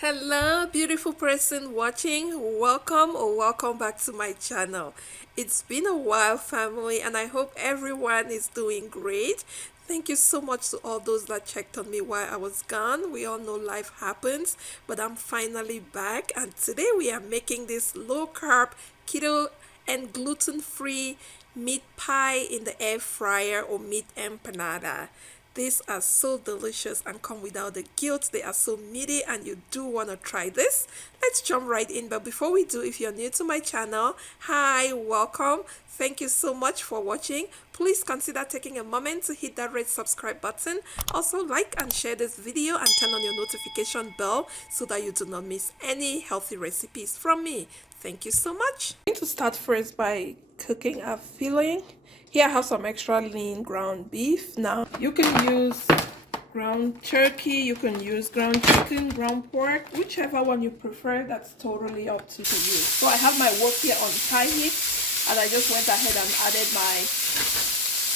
Hello, beautiful person watching. Welcome or welcome back to my channel. It's been a while, family, and I hope everyone is doing great. Thank you so much to all those that checked on me while I was gone. We all know life happens, but I'm finally back, and today we are making this low carb, keto, and gluten free meat pie in the air fryer or meat empanada. These are so delicious and come without the guilt. They are so meaty and you do want to try this. Let's jump right in. But before we do, if you're new to my channel, hi, welcome. Thank you so much for watching. Please consider taking a moment to hit that red subscribe button. Also like and share this video and turn on your notification bell so that you do not miss any healthy recipes from me. Thank you so much. I'm going to start first by cooking a filling. Here I have some extra lean ground beef. Now you can use ground turkey, you can use ground chicken, ground pork, whichever one you prefer. That's totally up to you. So I have my wok here on high heat, and I just went ahead and added my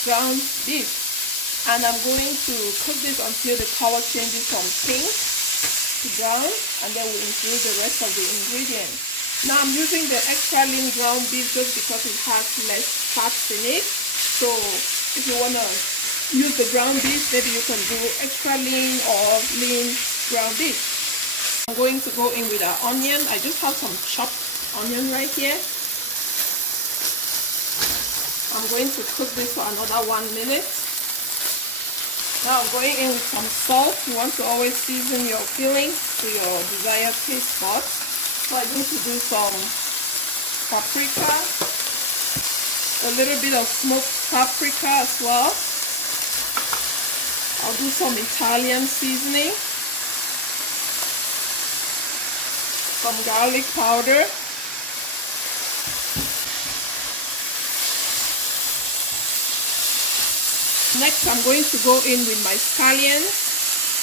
ground beef, and I'm going to cook this until the color changes from pink to brown, and then we'll include the rest of the ingredients. Now I'm using the extra lean ground beef just because it has less fats in it. So if you want to use the ground beef, maybe you can do extra lean or lean ground beef. I'm going to go in with our onion. I just have some chopped onion right here. I'm going to cook this for another 1 minute. Now I'm going in with some salt. You want to always season your filling to your desired taste buds. So I need to do some paprika, a little bit of smoked paprika as well. I'll do some Italian seasoning, some garlic powder, next I'm going to go in with my scallions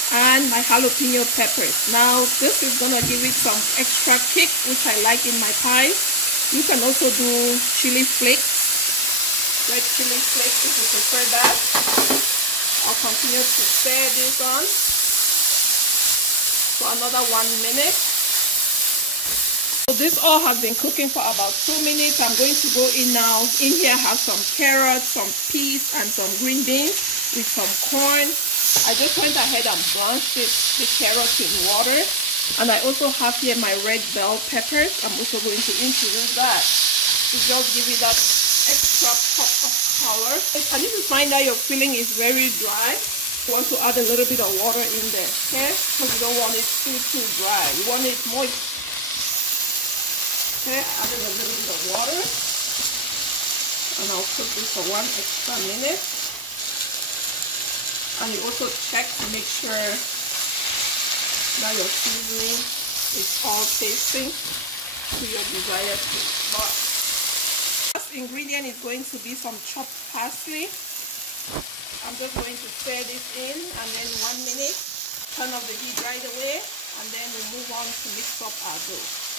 and my jalapeno peppers. Now this is gonna give it some extra kick, which I like in my pies. You can also do chili flakes, red chili flakes if you prefer that. I'll continue to stir this on for another 1 minute. So this all has been cooking for about 2 minutes. I'm going to go in now. In here I have some carrots, some peas, and some green beans with some corn. I just went ahead and blanched the carrots in water, and I also have here my red bell peppers. I'm also going to introduce that to just give it that extra pop of color. And if you find that your filling is very dry, you want to add a little bit of water in there, okay? Because you don't want it too dry. You want it moist. Okay, added a little bit of water, and I'll cook this for 1 extra minute. And you also check to make sure that your seasoning is all tasting to your desired taste. But first ingredient is going to be some chopped parsley. I'm just going to stir this in, and then 1 minute, turn off the heat right away, and then we'll move on to mix up our dough.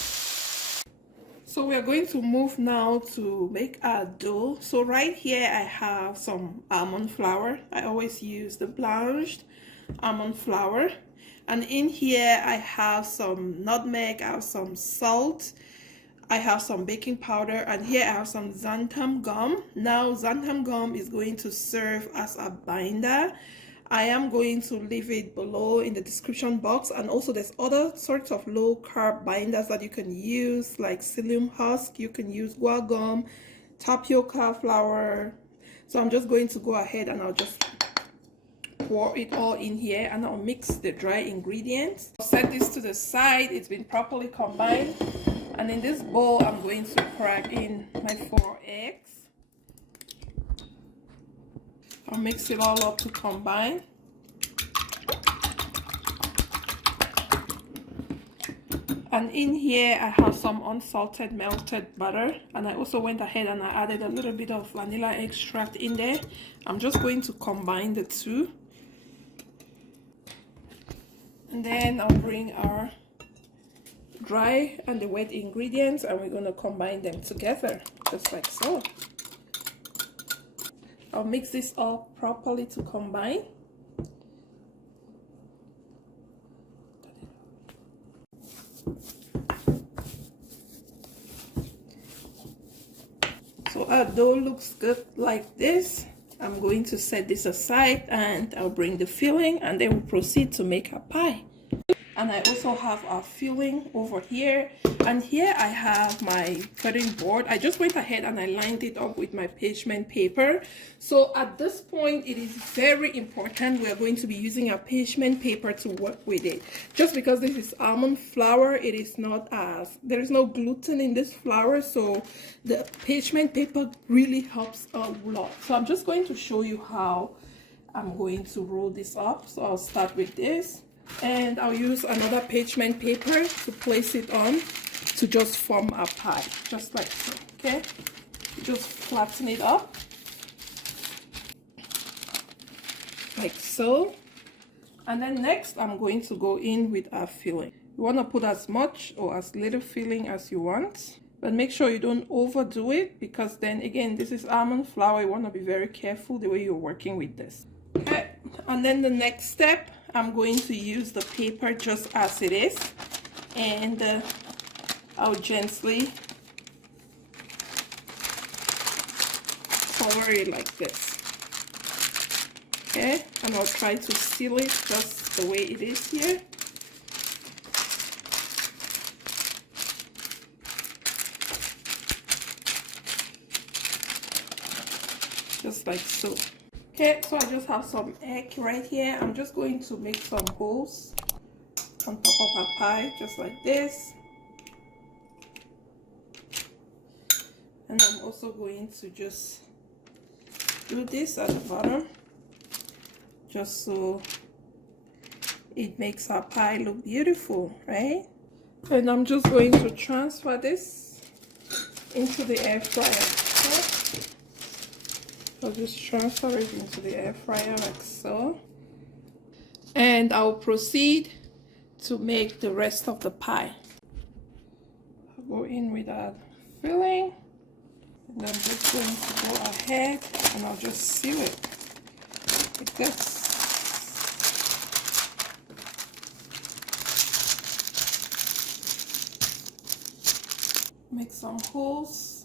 So we are going to move now to make our dough. So right here I have some almond flour. I always use the blanched almond flour. And in here I have some nutmeg, I have some salt, I have some baking powder, and here I have some xanthan gum. Now xanthan gum is going to serve as a binder. I am going to leave it below in the description box, and also there's other sorts of low carb binders that you can use, like psyllium husk, you can use guar gum, tapioca flour. So I'm just going to go ahead and I'll just pour it all in here, and I'll mix the dry ingredients. I'll set this to the side. It's been properly combined, and in this bowl I'm going to crack in my 4 eggs. I'll mix it all up to combine. And in here I have some unsalted melted butter, and I also went ahead and I added a little bit of vanilla extract in there. I'm just going to combine the two, and then I'll bring our dry and the wet ingredients, and we're going to combine them together just like so. I'll mix this all properly to combine. So our dough looks good like this. I'm going to set this aside and I'll bring the filling and then we'll proceed to make our pie. And I also have our filling over here, and here I have my cutting board. I just went ahead and I lined it up with my parchment paper. So at this point it is very important we are going to be using our parchment paper to work with it. Just because this is almond flour, it is not as, there is no gluten in this flour, so the parchment paper really helps a lot. So I'm just going to show you how I'm going to roll this up. So I'll start with this. And I'll use another parchment paper to place it on to just form a pie, just like so. Okay, just flatten it up like so. And then next I'm going to go in with our filling. You want to put as much or as little filling as you want, but make sure you don't overdo it, because then again, this is almond flour. You want to be very careful the way you're working with this. Okay, and then the next step, I'm going to use the paper just as it is, and I'll gently cover it like this. Okay, and I'll try to seal it just the way it is here. Just like so. Okay, so I just have some egg right here. I'm just going to make some holes on top of our pie, just like this. And I'm also going to just do this at the bottom, just so it makes our pie look beautiful, right? And I'm just going to transfer this into the air fryer. Okay? I'll just transfer it into the air fryer like so. And I'll proceed to make the rest of the pie. I'll go in with that filling. And I'm just going to go ahead and I'll just seal it like this. Make some holes.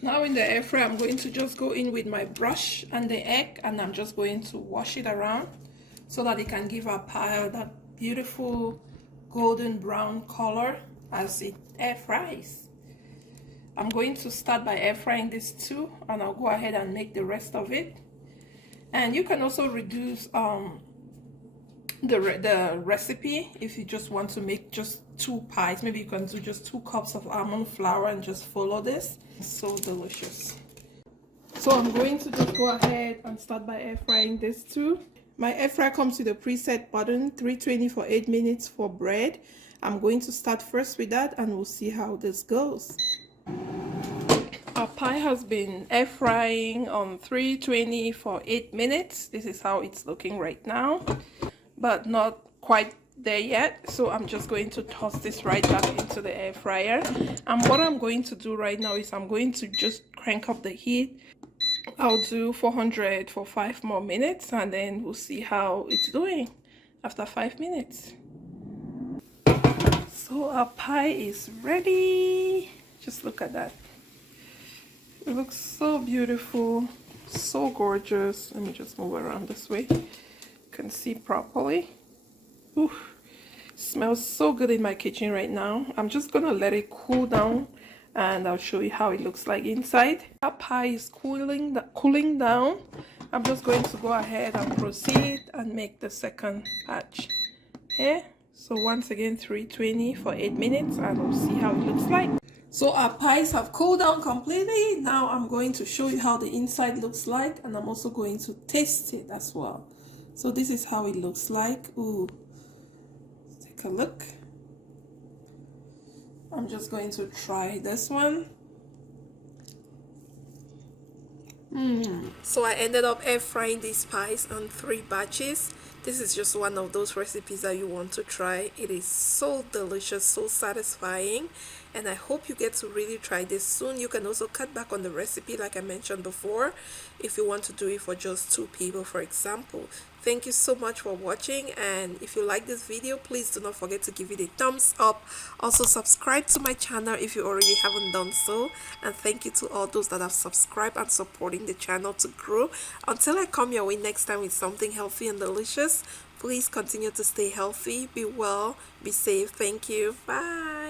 Now in the air fryer, I'm going to just go in with my brush and the egg, and I'm just going to wash it around so that it can give our pie that beautiful golden brown color as it air fries. I'm going to start by air frying this too, and I'll go ahead and make the rest of it. And you can also reduce the recipe if you just want to make just 2 pies. Maybe you can do just 2 cups of almond flour and just follow this. So delicious. So I'm going to just go ahead and start by air frying this too. My air fryer comes with a preset button, 320 for 8 minutes for bread. I'm going to start first with that and we'll see how this goes. Our pie has been air frying on 320 for 8 minutes. This is how it's looking right now, but not quite there yet. So I'm just going to toss this right back into the air fryer. And what I'm going to do right now is I'm going to just crank up the heat. I'll do 400 for 5 more minutes, and then we'll see how it's doing after 5 minutes. So our pie is ready. Just look at that. It looks so beautiful, so gorgeous. Let me just move around this way. You can see properly. Ooh, smells so good in my kitchen right now. I'm just gonna let it cool down and I'll show you how it looks like inside. Our pie is cooling down. I'm just going to go ahead and proceed and make the second batch. Okay, so once again 320 for 8 minutes, and we'll see how it looks like. So our pies have cooled down completely. Now I'm going to show you how the inside looks like, and I'm also going to taste it as well. So this is how it looks like. Ooh, take a look. I'm just going to try this one. So I ended up air frying these pies on 3 batches. This is just one of those recipes that you want to try. It is so delicious, so satisfying, and I hope you get to really try this soon. You can also cut back on the recipe like I mentioned before if you want to do it for just 2 people, for example. Thank you so much for watching, and if you like this video, please do not forget to give it a thumbs up. Also subscribe to my channel if you already haven't done so, and thank you to all those that have subscribed and supporting the channel to grow. Until I come your way next time with something healthy and delicious, please continue to stay healthy, be well, be safe. Thank you. Bye.